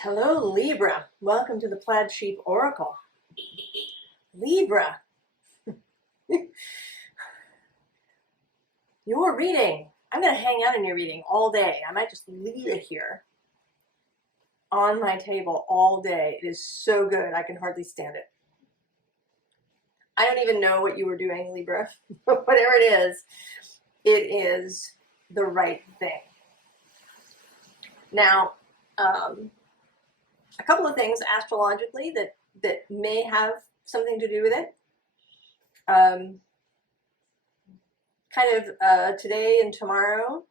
Hello, Libra. Welcome to the Plaid Sheep Oracle. Libra, your reading. I'm going to hang out in your reading all day. I might just leave it here on my table all day. It is so good. I can hardly stand it. I don't even know what you were doing, Libra, but whatever it is the right thing. Now, a couple of things astrologically that may have something to do with it. Today and tomorrow.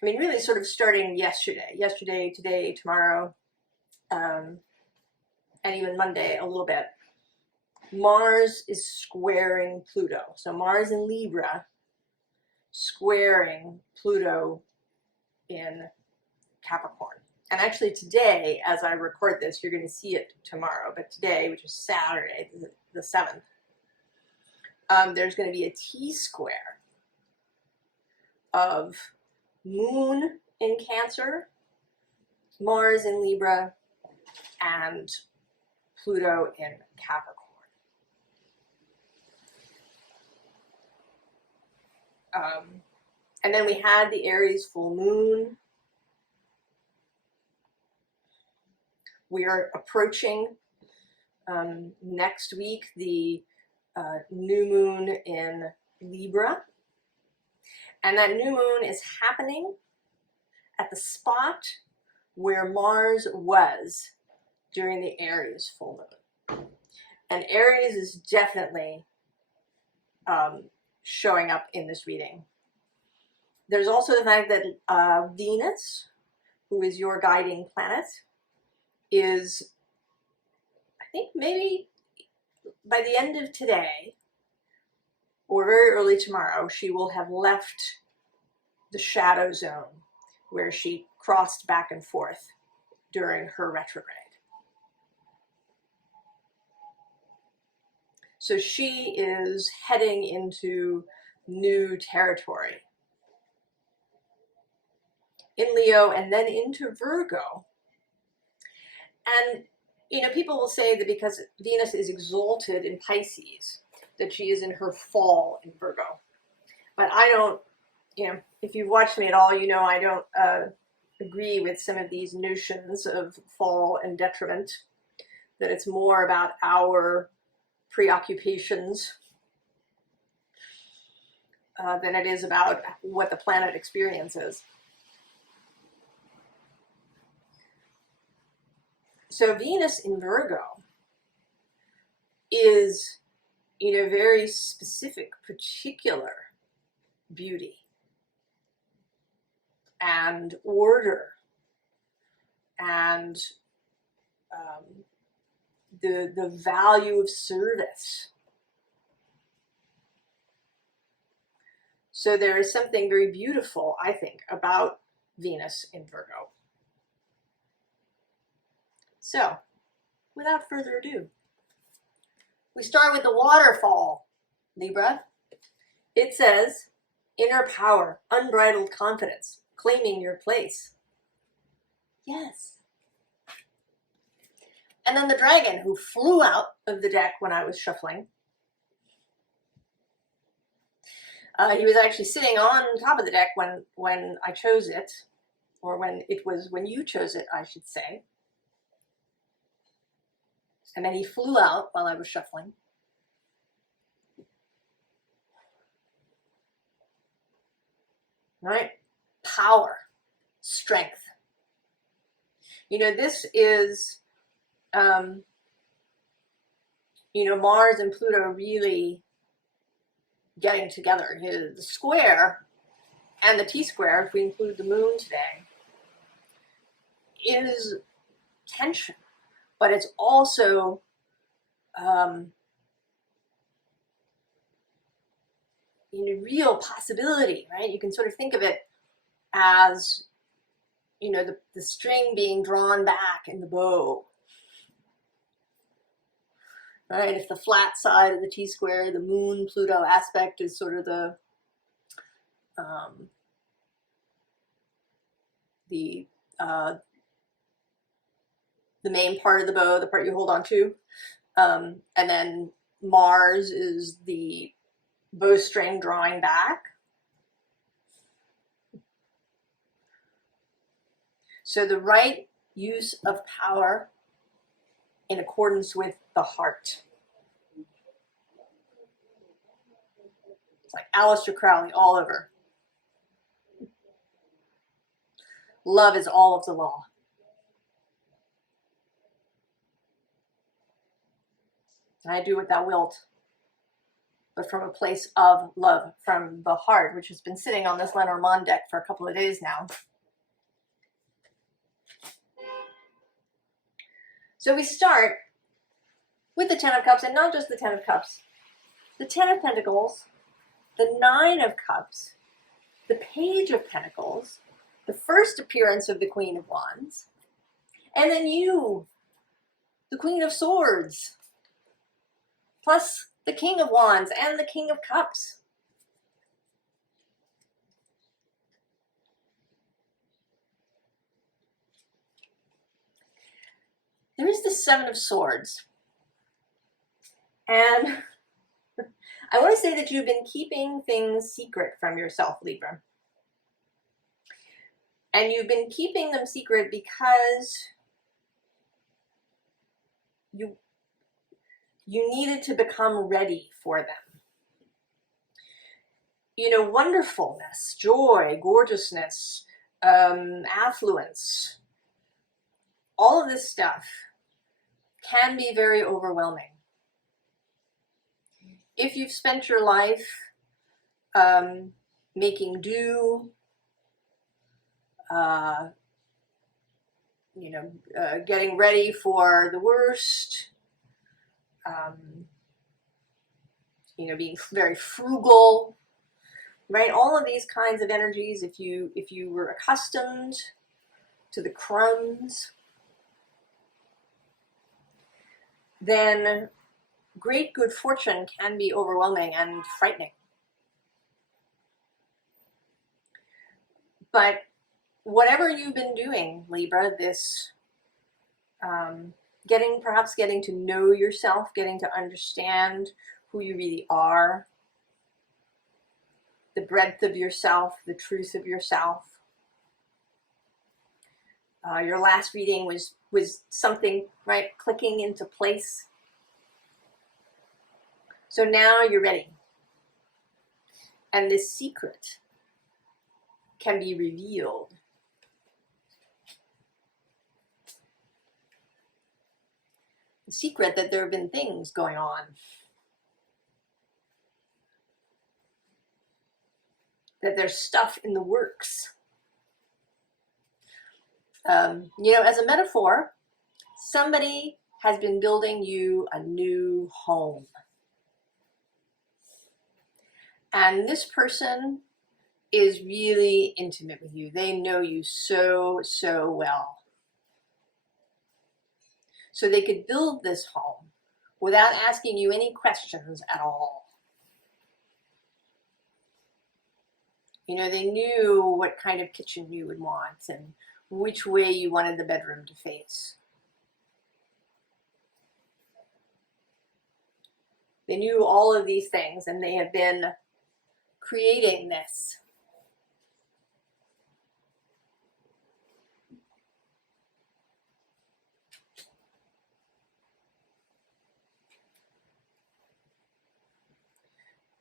I mean, really sort of starting yesterday, today, tomorrow, and even Monday a little bit. Mars is squaring Pluto. So Mars in Libra squaring Pluto in Capricorn. And actually today, as I record this, you're going to see it tomorrow, but today, which is Saturday, the 7th, there's going to be a T-square of Moon in Cancer, Mars in Libra, and Pluto in Capricorn. And then we had the Aries full moon. We are approaching next week the new moon in Libra. And that new moon is happening at the spot where Mars was during the Aries full moon. And Aries is definitely showing up in this reading. There's also the fact that Venus, who is your guiding planet, is, I think maybe by the end of today or very early tomorrow, she will have left the shadow zone where she crossed back and forth during her retrograde. So she is heading into new territory in Leo and then into Virgo. And, people will say that because Venus is exalted in Pisces, that she is in her fall in Virgo. But I don't, if you've watched me at all, I don't agree with some of these notions of fall and detriment, that it's more about our preoccupations than it is about what the planet experiences. So Venus in Virgo is, very specific, particular beauty and order and the value of service. So there is something very beautiful, I think, about Venus in Virgo. So, without further ado, we start with the waterfall, Libra. It says, inner power, unbridled confidence, claiming your place. Yes. And then the dragon, who flew out of the deck when I was shuffling. He was actually sitting on top of the deck when I chose it, or when you chose it, I should say. And then he flew out while I was shuffling. Right? Power, strength. This is, Mars and Pluto really getting together. The square and the T-square, if we include the moon today, is tension. But it's also real possibility, right? You can sort of think of it as, the string being drawn back in the bow. Right? If the flat side of the T-square, the moon-Pluto aspect, is sort of the the main part of the bow, the part you hold on to. And then Mars is the bowstring drawing back. So the right use of power in accordance with the heart. It's like Aleister Crowley all over. Love is all of the law. I do what thou wilt, but from a place of love, from the heart, which has been sitting on this Lenormand deck for a couple of days now. So we start with the Ten of Cups, and not just the Ten of Cups. The Ten of Pentacles, the Nine of Cups, the Page of Pentacles, the first appearance of the Queen of Wands, and then you, the Queen of Swords, plus the King of Wands and the King of Cups. There is the Seven of Swords. And I want to say that you've been keeping things secret from yourself, Libra. And you've been keeping them secret because you needed to become ready for them. You know, wonderfulness, joy, gorgeousness, affluence, all of this stuff can be very overwhelming. If you've spent your life making do, getting ready for the worst, being very frugal, right? All of these kinds of energies, if you were accustomed to the crumbs, then great good fortune can be overwhelming and frightening. But whatever you've been doing, Libra, this perhaps getting to know yourself, getting to understand who you really are, the breadth of yourself, the truth of yourself. Your last reading was something, right, clicking into place. So now you're ready. And this secret can be revealed. The secret that there have been things going on. That there's stuff in the works. As a metaphor, somebody has been building you a new home. And this person is really intimate with you. They know you so, so well. So they could build this home without asking you any questions at all. They knew what kind of kitchen you would want and which way you wanted the bedroom to face. They knew all of these things, and they have been creating this.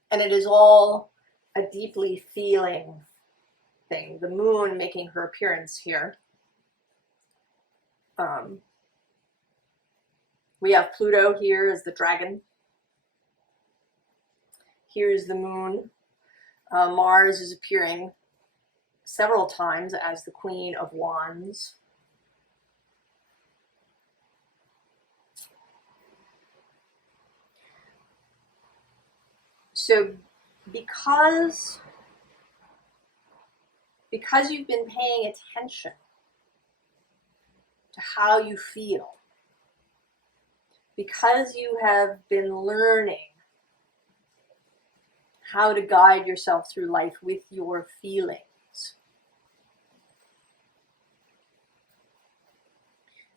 And it is all a deeply feeling thing. The moon making her appearance here. We have Pluto here as the dragon. Here's the moon. Mars is appearing several times as the Queen of Wands. So because you've been paying attention to how you feel, because you have been learning how to guide yourself through life with your feelings,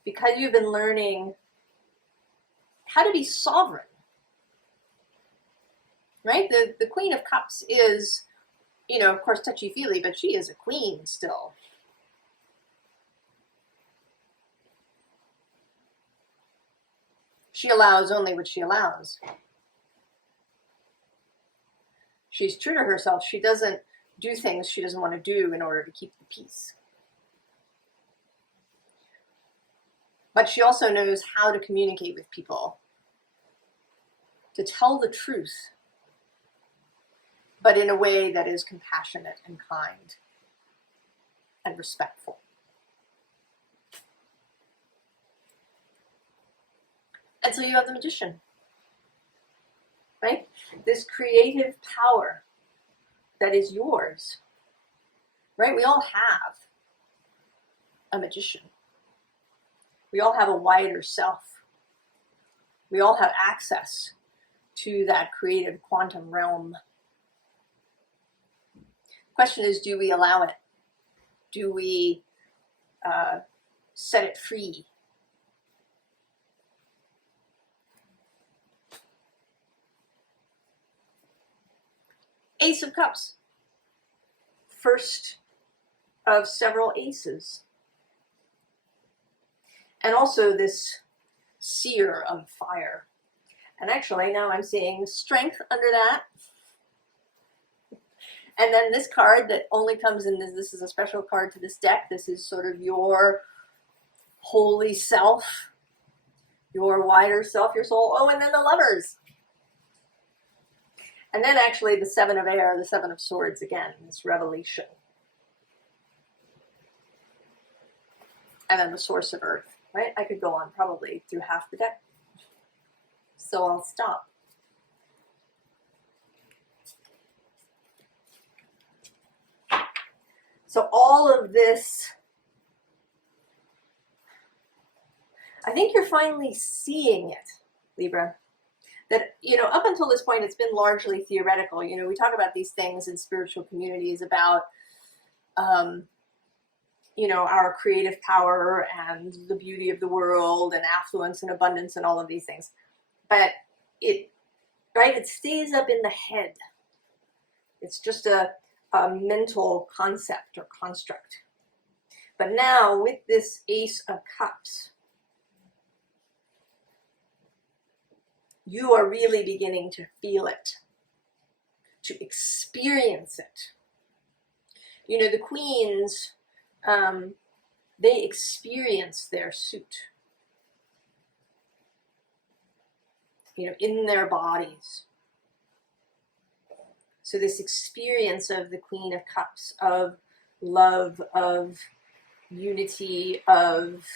because you've been learning how to be sovereign, right? The Queen of Cups is, you know, of course, touchy-feely, but she is a queen still. She allows only what she allows. She's true to herself. She doesn't do things she doesn't want to do in order to keep the peace. But she also knows how to communicate with people, to tell the truth, but in a way that is compassionate and kind and respectful. And so you have the Magician, right? This creative power that is yours, right? We all have a magician. We all have a wider self. We all have access to that creative quantum realm. The question is, do we allow it? Do we set it free? Ace of Cups. First of several aces. And also this seer of fire. And actually now I'm seeing strength under that. And then this card that only comes in, this is a special card to this deck. This is sort of your holy self, your wider self, your soul. Oh, and then the Lovers. And then actually the Seven of Air, the Seven of Swords again, this revelation. And then the Source of Earth, right? I could go on probably through half the deck. So I'll stop. So all of this, I think you're finally seeing it, Libra. That, you know, up until this point, it's been largely theoretical. You know, we talk about these things in spiritual communities about, you know, our creative power and the beauty of the world and affluence and abundance and all of these things. But it stays up in the head. It's just a mental concept or construct. But now with this Ace of Cups, you are really beginning to feel it, to experience it. You know, the queens, they experience their suit, you know, in their bodies. So this experience of the Queen of Cups, of love, of unity, of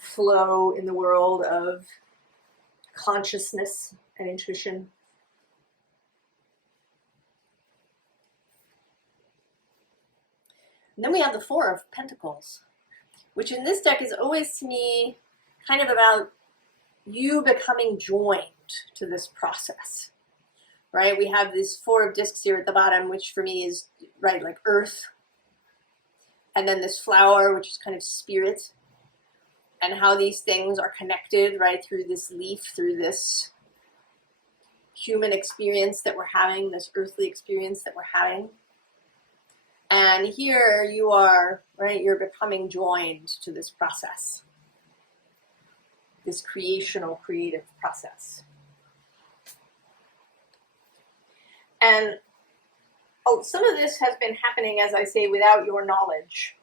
flow in the world, of consciousness and intuition. And then we have the Four of Pentacles, which in this deck is always to me kind of about you becoming joined to this process, right? We have this Four of Discs here at the bottom, which for me is, right, like earth. And then this flower, which is kind of spirit. And how these things are connected, right, through this leaf, through this human experience that we're having, this earthly experience that we're having. And here you are, right, you're becoming joined to this process, this creational, creative process. And some of this has been happening, as I say, without your knowledge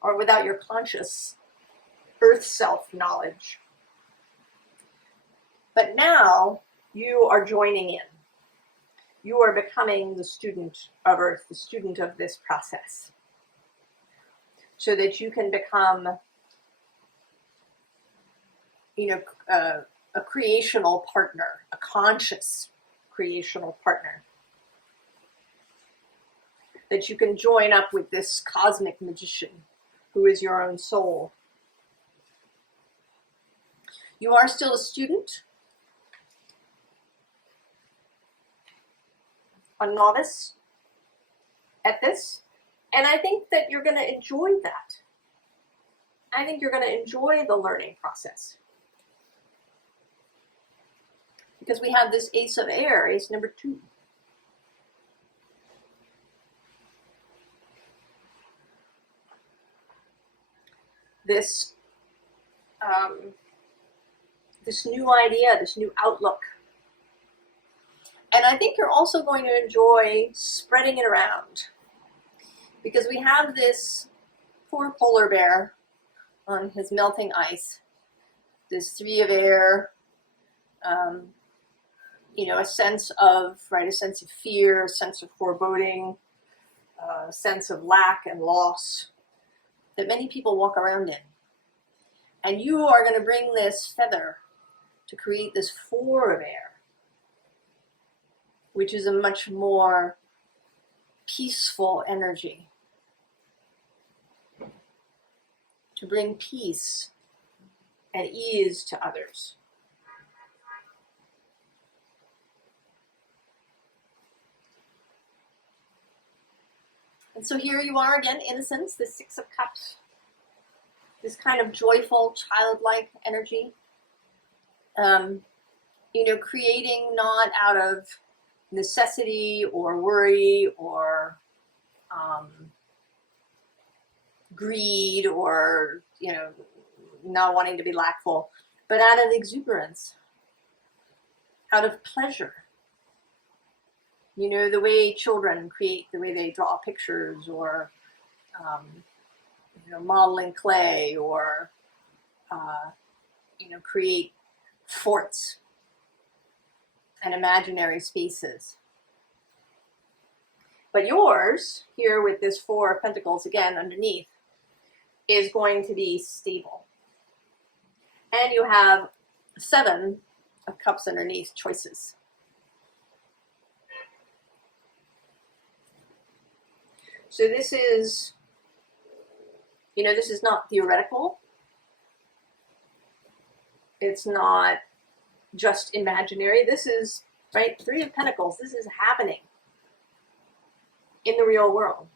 or without your conscious earth self knowledge. But now you are joining in. You are becoming the student of earth, the student of this process, so that you can become, you know, a creational partner, a conscious creational partner. That you can join up with this cosmic magician who is your own soul. You are still a student, a novice at this, and I think that you're going to enjoy that. I think you're going to enjoy the learning process. Because we have this Ace of Air, Ace number 2. This new idea, this new outlook. And I think you're also going to enjoy spreading it around. Because we have this poor polar bear on his melting ice, this 3 of air, a sense of fear, a sense of foreboding, a sense of lack and loss that many people walk around in. And you are going to bring this feather to create this 4 of air, which is a much more peaceful energy. To bring peace and ease to others. And so here you are again, innocence, the 6 of Cups. This kind of joyful, childlike energy. Creating not out of necessity or worry or greed or, not wanting to be lackful, but out of exuberance, out of pleasure. The way children create, the way they draw pictures or, modeling clay or, create forts and imaginary spaces. But yours, here with this 4 of Pentacles again underneath, is going to be stable. And you have 7 of Cups underneath, choices. So this is, this is not theoretical. It's not just imaginary. This is, 3 of Pentacles. This is happening in the real world.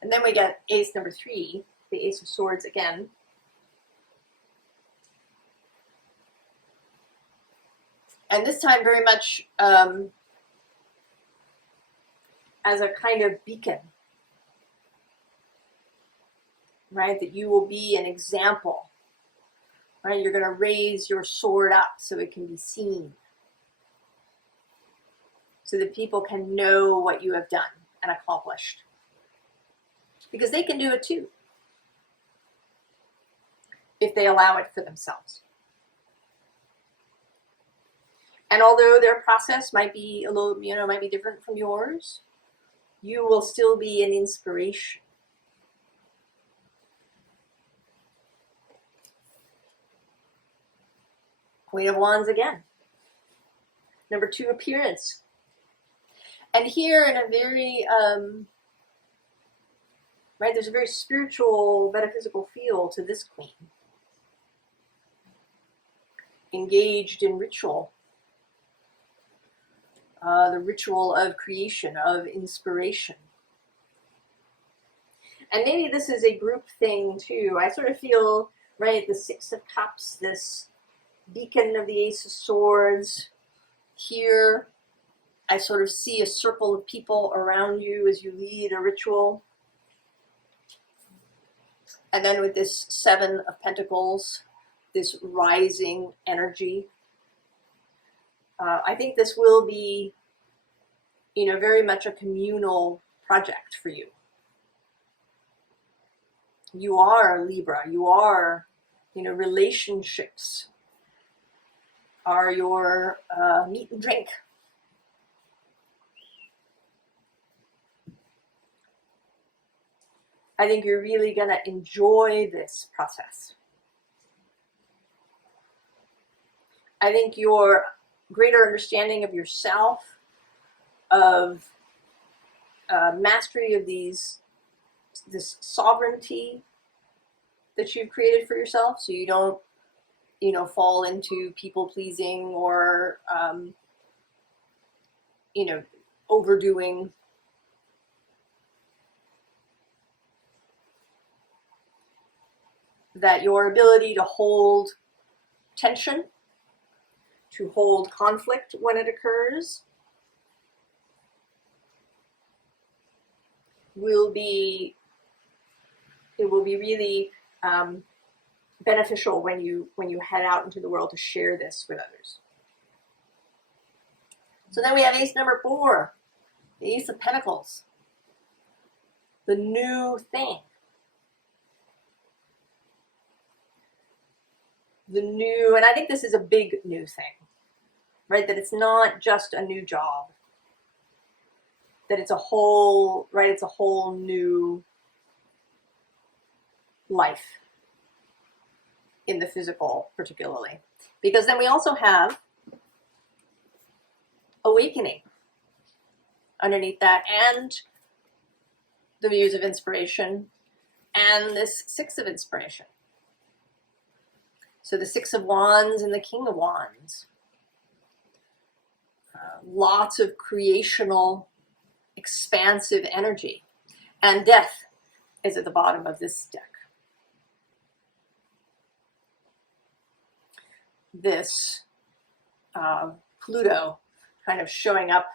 And then we get Ace number 3, the Ace of Swords again. And this time very much as a kind of beacon, that you will be an example, You're going to raise your sword up so it can be seen, so that people can know what you have done and accomplished. Because they can do it too, if they allow it for themselves. And although their process might be a little, might be different from yours, you will still be an inspiration. Queen of Wands again. Number 2, appearance. And here in a very, there's a very spiritual, metaphysical feel to this queen. Engaged in ritual. The ritual of creation, of inspiration. And maybe this is a group thing too. I sort of feel, the 6 of Cups, this beacon of the Ace of Swords. Here, I sort of see a circle of people around you as you lead a ritual. And then with this 7 of Pentacles, this rising energy. I think this will be, very much a communal project for you. You are Libra. You are, relationships are your meat and drink. I think you're really going to enjoy this process. I think your greater understanding of yourself, of mastery of this sovereignty that you've created for yourself, so you don't, fall into people pleasing or, overdoing. that your ability to hold tension, to hold conflict when it occurs, will be really beneficial when you head out into the world to share this with others. So then we have ace number 4, the Ace of Pentacles, the new thing. The new, and I think this is a big new thing, right? That it's not just a new job, that it's a whole, right? It's a whole new life in the physical, particularly. Because then we also have awakening underneath that, and the Muse of Inspiration, and this 6 of Inspiration. So the 6 of Wands and the King of Wands. Lots of creational, expansive energy. And death is at the bottom of this deck. This Pluto kind of showing up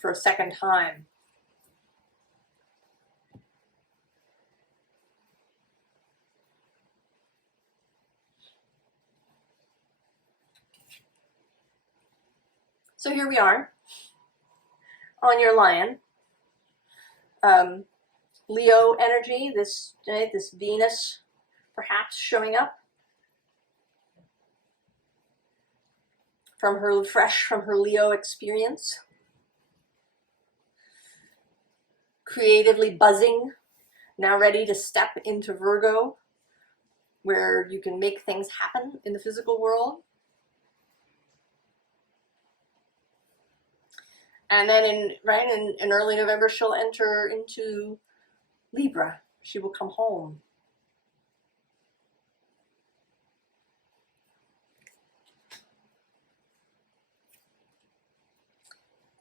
for a second time. So here we are on your lion. Leo energy, this Venus perhaps showing up fresh from her Leo experience. Creatively buzzing, now ready to step into Virgo, where you can make things happen in the physical world. And then in early November, she'll enter into Libra. She will come home.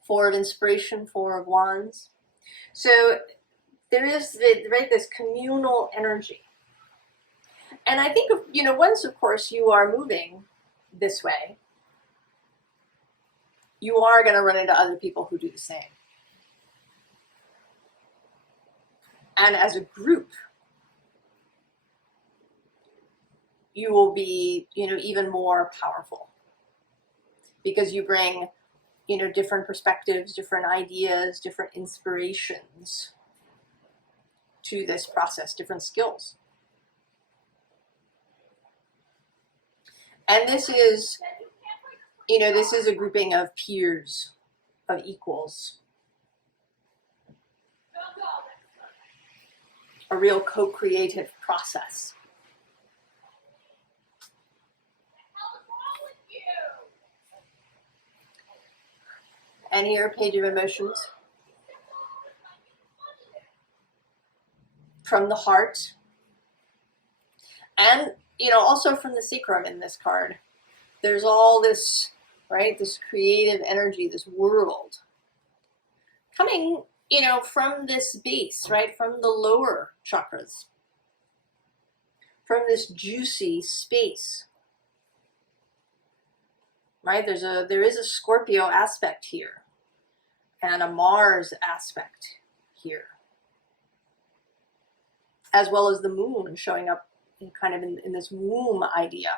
Four of Inspiration, 4 of Wands. So there is this communal energy. And I think, once, of course, you are moving this way, you are going to run into other people who do the same. And as a group, you will be, even more powerful because you bring, different perspectives, different ideas, different inspirations to this process, different skills. And this is, this is a grouping of peers, of equals. A real co-creative process. And here, Page of Emotions. From the heart. And, also from the sacrum in this card. There's all this, right, this creative energy, this world. Coming, from this base, right, from the lower chakras. From this juicy space. Right, there is a Scorpio aspect here. And a Mars aspect here. As well as the moon showing up in this womb idea.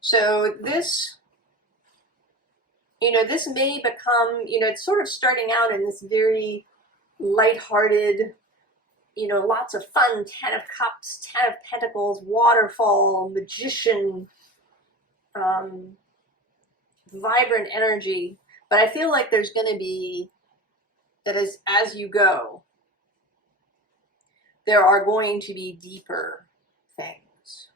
So this, this may become, it's sort of starting out in this very lighthearted, lots of fun, 10 of Cups, 10 of Pentacles, waterfall, magician, vibrant energy. But I feel like there's going to be, that as you go, there are going to be deeper things.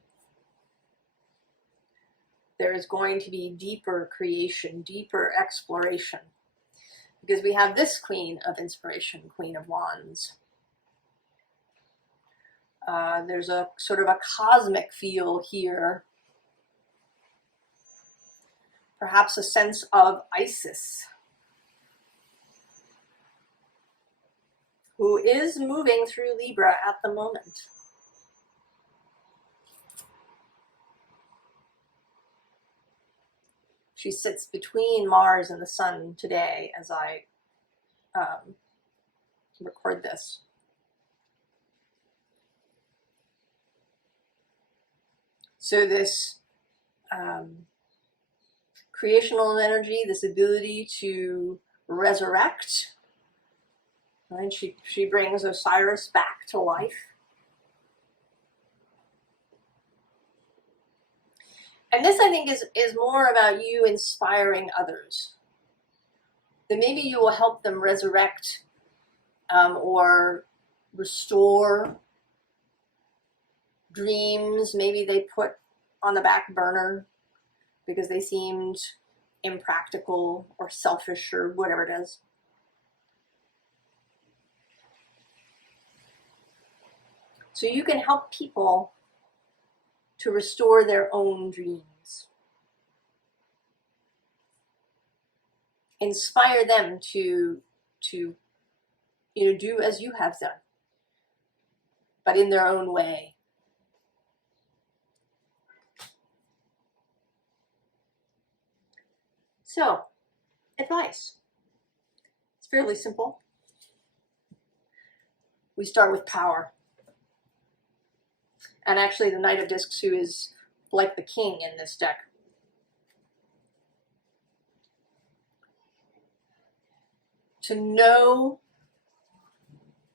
There is going to be deeper creation, deeper exploration. Because we have this Queen of Inspiration, Queen of Wands. There's a sort of a cosmic feel here. Perhaps a sense of Isis. who is moving through Libra at the moment. She sits between Mars and the Sun today as I record this. So this creational energy, this ability to resurrect, right? She brings Osiris back to life. And this, I think, is more about you inspiring others. That maybe you will help them resurrect or restore dreams maybe they put on the back burner because they seemed impractical or selfish or whatever it is. So you can help people to restore their own dreams. Inspire them to do as you have done, but in their own way. So, advice. It's fairly simple. We start with power. And actually the Knight of Discs, who is like the king in this deck. To know,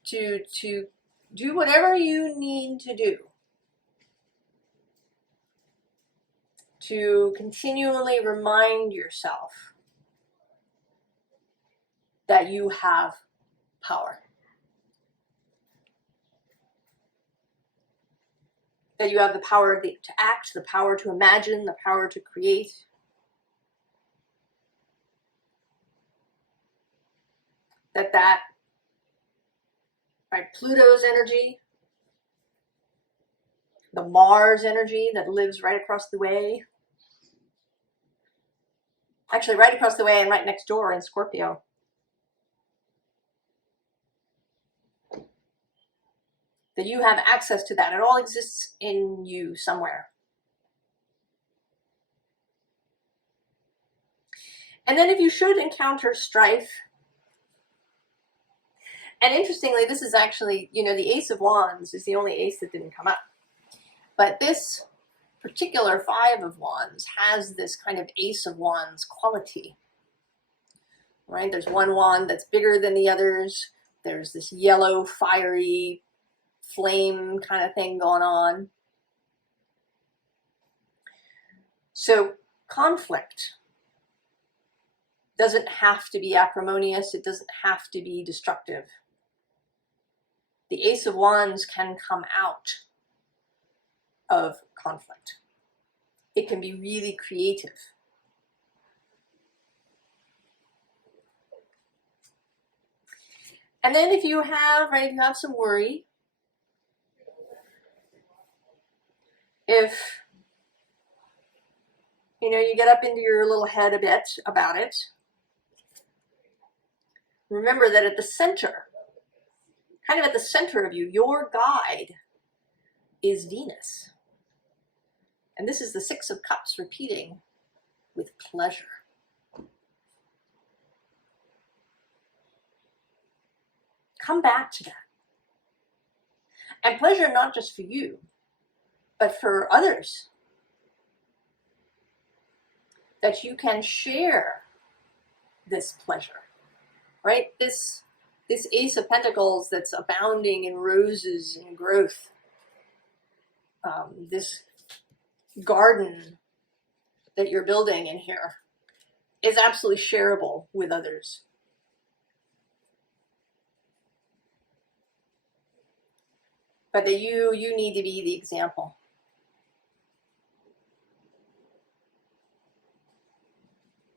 to do whatever you need to do. To continually remind yourself that you have power. That you have the power to act, the power to imagine, the power to create. That right, Pluto's energy, the Mars energy that lives right across the way. Actually, right across the way and right next door in Scorpio. That you have access to that. It all exists in you somewhere. And then if you should encounter strife, and interestingly, this is actually, the Ace of Wands is the only ace that didn't come up. But this particular Five of Wands has this kind of Ace of Wands quality, right? There's one wand that's bigger than the others. There's this yellow, fiery flame kind of thing going on. So conflict doesn't have to be acrimonious. It doesn't have to be destructive. The Ace of Wands can come out of conflict. It can be really creative. And then if you have some worry, if you get up into your little head a bit about it, remember that at the center, kind of at the center of you, your guide is Venus. And this is the Six of Cups repeating with pleasure. Come back to that. And pleasure not just for you, but for others. That you can share this pleasure, right? This Ace of Pentacles that's abounding in roses and growth. This garden that you're building in here is absolutely shareable with others. But that you need to be the example.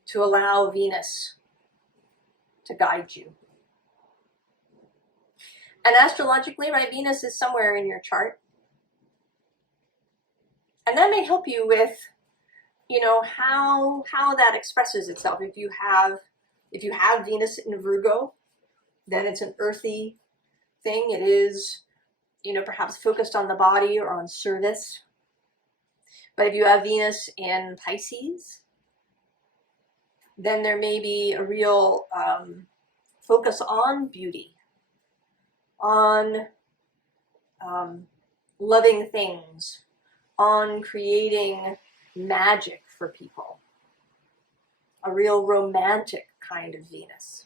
To allow Venus to guide you. And astrologically, right, Venus is somewhere in your chart. And that may help you with, how that expresses itself. If you have Venus in Virgo, then it's an earthy, thing. It is, you know, perhaps focused on the body or on service. But if you have Venus in Pisces, then there may be a real focus on beauty, on loving things, on creating magic for people. A real romantic kind of Venus.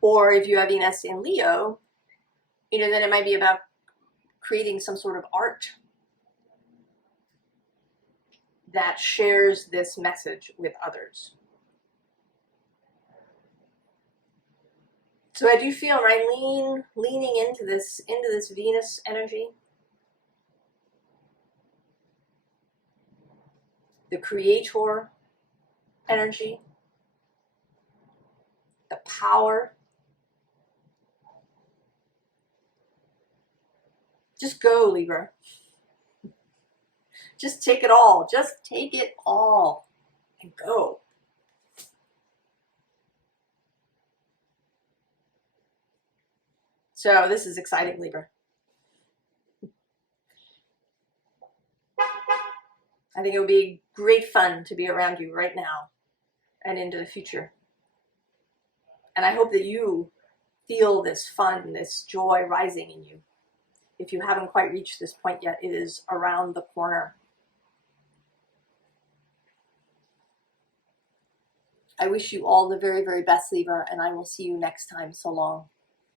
Or if you have Venus in Leo, you know, then it might be about creating some sort of art that shares this message with others. So I do feel, right, leaning into this Venus energy, the creator energy, the power. Just go, Libra. Just take it all. Just take it all and go. So this is exciting, Libra. I think it would be great fun to be around you right now and into the future. And I hope that you feel this fun, this joy rising in you. If you haven't quite reached this point yet, it is around the corner. I wish you all the very, very best, Libra, and I will see you next time. So long.